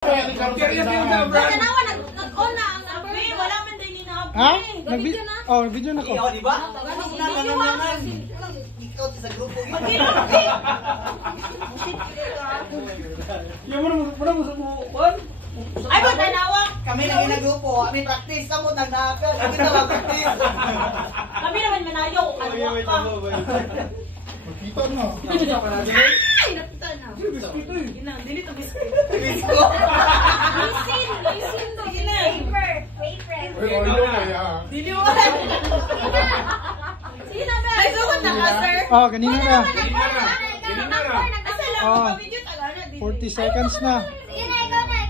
Ha? Nag-video na ko. Di ba? Ikaw sa grupo. Yung muna mo sa buwan. Ay, ba tanawa? Kami lang ginagrupo. Kami practice. Kamo nag-naakal. Kami na practice. Kami naman manayaw. Ano ka? Makita na. Ay, nakita na. Dili to biscuit. Bisko. Lisin to. Wafer. Dili mo. Sige na ba? Ay, sugod na ka, sir. Oh, kanina na. Oh, 40 seconds na. sige na, ikaw na.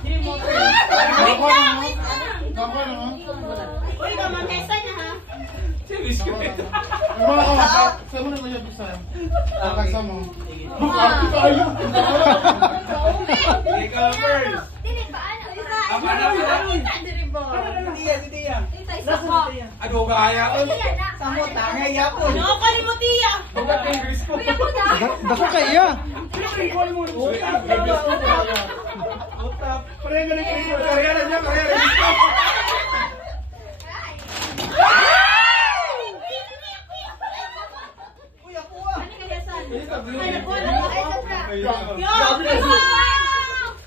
Si Mamesan. Uy, Mamesan na ha. Saan mo na lang yung bisa? Saan mo? Aduh, bahaya. Samo tangay yapon. Nakakalimot iya. Dako ka iya. Kuya, kuha.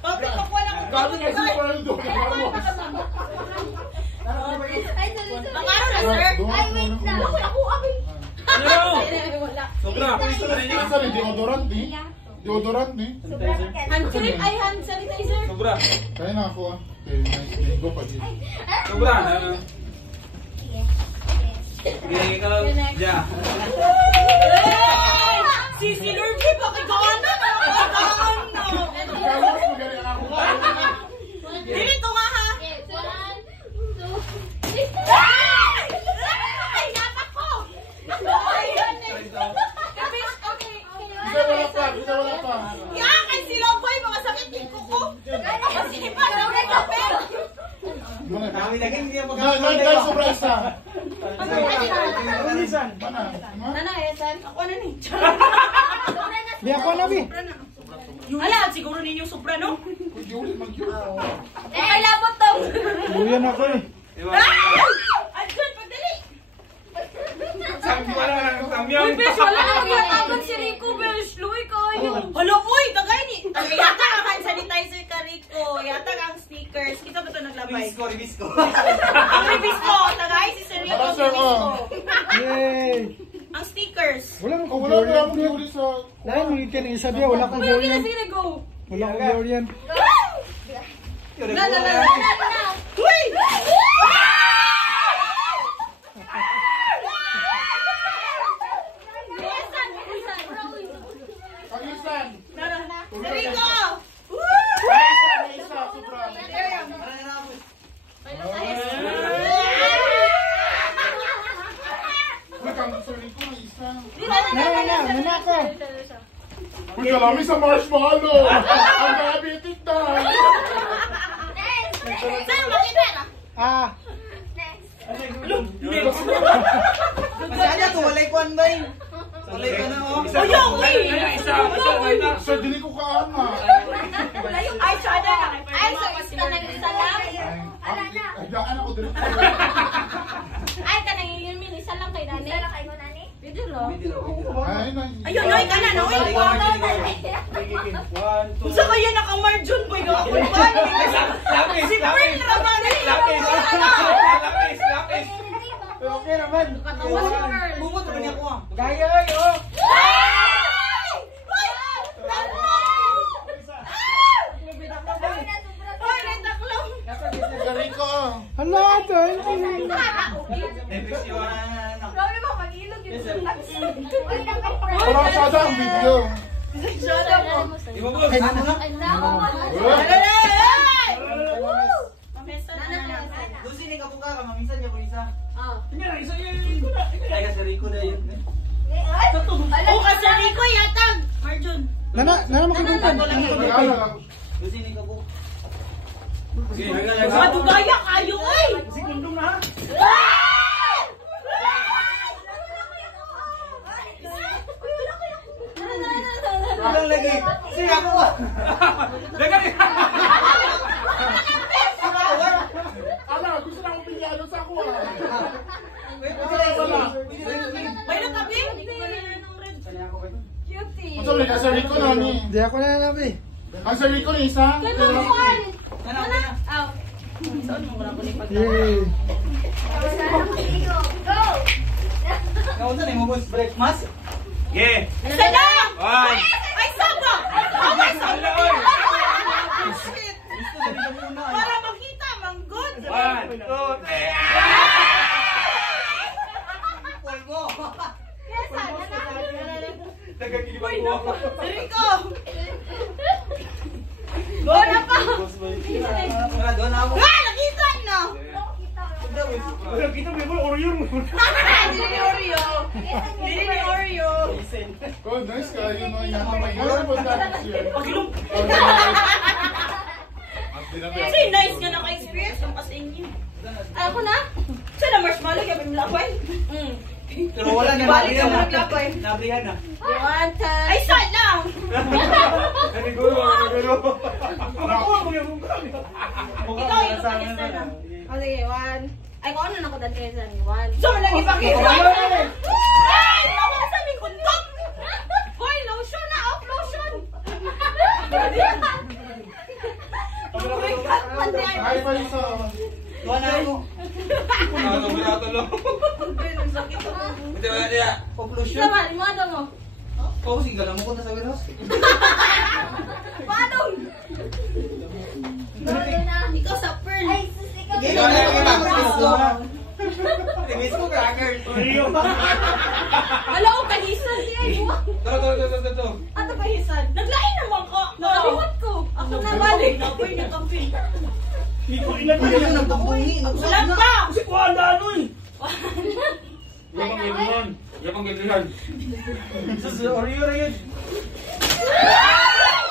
Makaro na, sir. Ay, wait na. Deodorant ni. Deodorant ni. Hand cream ay hand sanitizer. Sobra. Kaya na ako ah. Very nice. Ligo pa din. Sobra. Gini ka. Ja. Si Lurby, pakigawan na. Dili to nga ha. Ay, dapat ko. Wala pa. Yan, kay si Lomboy, mga sakit yung kuko. Kasi pa, nawala ka pe. Kami lagi hindi ang Nagdal sobra isa. Nana, esan. Ako na ni. Di ako na bi. Ala, siguro ninyong soprano. Ay, Ay, labot to. luyan ako eh. Adjun, pagdali. Samyang. Uy, Besh, wala na nagtatagon si Rico, Besh. Luwi kayo. Hala, uy, tagay ni. Yata ang hand sanitizer ka, Rico. Yata ang stickers. Kita ba ito naglabay? Ribisco. Ang reviews ko, tagay si Sir Rico. Sir, Reviews ko. Yay! Ang stickers. Wala mo akong Glory sa... Dahil may ikan isa diya, wala akong Uy, Glory okay na, yan. sige, go. Wala akong Glory yan. Na. Uy! Pag-isan! Rico! Isa, sobra. Uy, kang sorry ko na isa. Nana ako. Uy, kalami sa marshmallow. Ang diabetic na. Saan makita na? Ah, Masaya to, walay kuan ba yun? Walay ka na oh. sir, dili ko kaama. Ay, sada na. Ay, so isa na isa lang. Ay, daan ako dito. Ay, kanang yun, min. Isa lang kay Nani. Isa lang kay Nani? Video lang. Ay, Ayun, noy ka na, noy. Unsa kaya naka-margin boy nga ako ba? Si Pring na naman. Lapis. okay naman. Katawa si Pearl. Bumot naman niya ko ah. Gaya, ay, oh. Rico. Hala, thank you. Parang sada ang video. Ibabos. Lucy ni kapuka ka, maminsan niya po isa. Isa yun. Ay, kasi Rico na yun. Oh, kasi Rico yatag. Marjun. Nana makigutan. Lucy ni kapuka. Sige, hanggang Madugaya kayo, oy! Sekundong na ha. Walang lagi. Sige ako ah. Dagan. Ala, gusto na akong pilyado sa ako ah. May nakabing? Cutie. Ang sabi ka, sa Rico na ni. Hindi ako na nabi. Ang sa Rico ni isa. Kanukuan! Ano? Aw. Saan mo wala ko ni Yay. Kaunta na mo boss break mas. Sige. Isa lang! One. Ay, sabo! Oh my God! Wala, oy. Shit! Gusto na rin muna. Para makita, manggod! 1, 2, 3. Polvo. Nagkakilipan ko ako. Rico! Go na pa! Wala doon na ako. Ah! Nakita na! Wala, kita mo yung Oreo mo. Dili ni Oreo! Dili ni Oreo! Oh, nice ka. Yun ang yan. Oh my God. Ano ba tapos yun? Pagilong. Kasi nice nga naka-experience yung kasi inyo. Ay, ako na? Siya na marshmallow, kaya bimilakwan. Pero wala na Balik nabrihan sa na. maglakwan. Nabrihan na. One time. Ay, saan lang? Naniguro, naniguro. Nakuha mo yung mukha. Ikaw, ikaw pa isa na. O sige, one. Ay, kung ano na ko dati isa ni one. So, lagi pakita. Ay! Nawa sa aming kundok! Boy, lotion na! Off lotion! Oh my God, mandiyan. Ay, pa isa. Doon na ako. Ano, minatalo. Ang sakit ako. Hindi, wala niya. Conclusion. Sama, limado mo. Oo, sige, alam mo ko na sa warehouse. Paano? Ikaw sa pearl. Sige, ikaw na gusto. Tingis ko cracker. Oreo. Wala ko pahisan siya. Ito. Ato pahisan. Naglain naman ko. Nakalimutan ko. Ako na balik. Napoy niya kampin. Hindi ko ilan Ano yun ang pambungi? Wala pa! Kasi kuhanda ano eh. Yapang gilihan. Yapang gilihan. Sus, Oreo rin yun. Naman!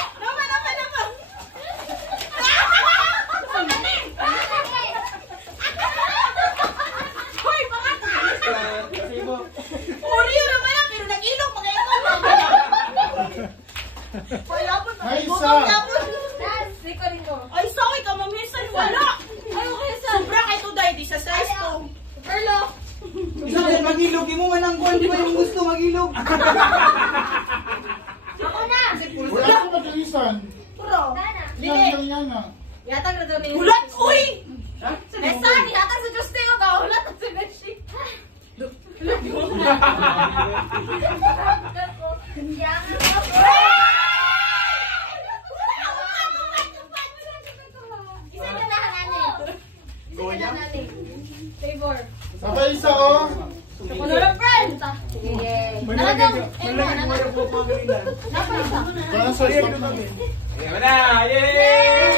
Hoy, mga ka! Oreo naman lang, pero nag-ilong mga ito. Payapon, Ay, isa. magugong yapon. Ay, sorry ka, mamisan. Wala. Ay, okay, sa. Sobra kay Tuday, di sa size to. Perlo. Isa din magilog. Imo man ang kuwan. Di ba yung gusto magilog? Ako na. Wala ko magalisan. Puro. Yan yan na. Yatag na doon. Hulat, uy! Nesa, nihatag sa Diyos tayo ka. Hulat at si Beshi. Favor. Sabay isa oh. Wala na friend. Sige. Talagang, Wala sa stop na. Sige, wala. Yay!